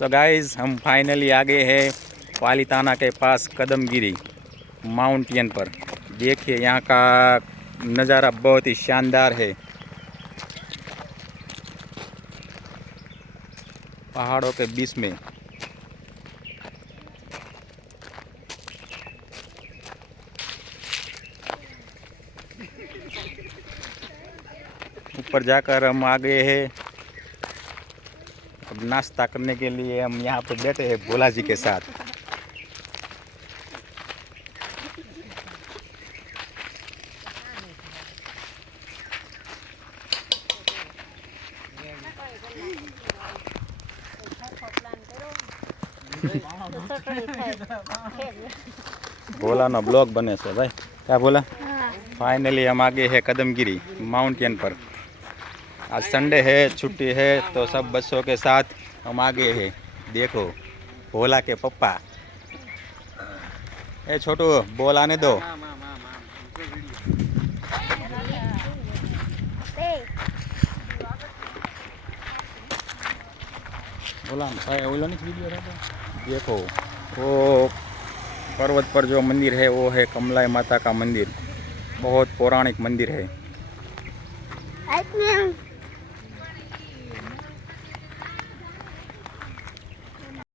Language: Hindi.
सो गाइस हम फाइनली आ गए हैं पालीताना के पास कदमगिरी माउंटेन पर। देखिए यहाँ का नज़ारा बहुत ही शानदार है। पहाड़ों के बीच में ऊपर जाकर हम आ गए हैं। अब नाश्ता करने के लिए हम यहाँ पर बैठे हैं भोला जी के साथ। भोला ना ब्लॉग बने से भाई क्या बोला। फाइनली हम आ गए हैं कदमगिरी माउंटेन पर। आज संडे है, छुट्टी है, तो सब बच्चों के साथ हम आ गए हैं। देखो भोला के पप्पा। ए छोटू बोल आने दो। बोला देखो वो पर्वत पर जो मंदिर है वो है कमलाई माता का मंदिर। बहुत पौराणिक मंदिर है।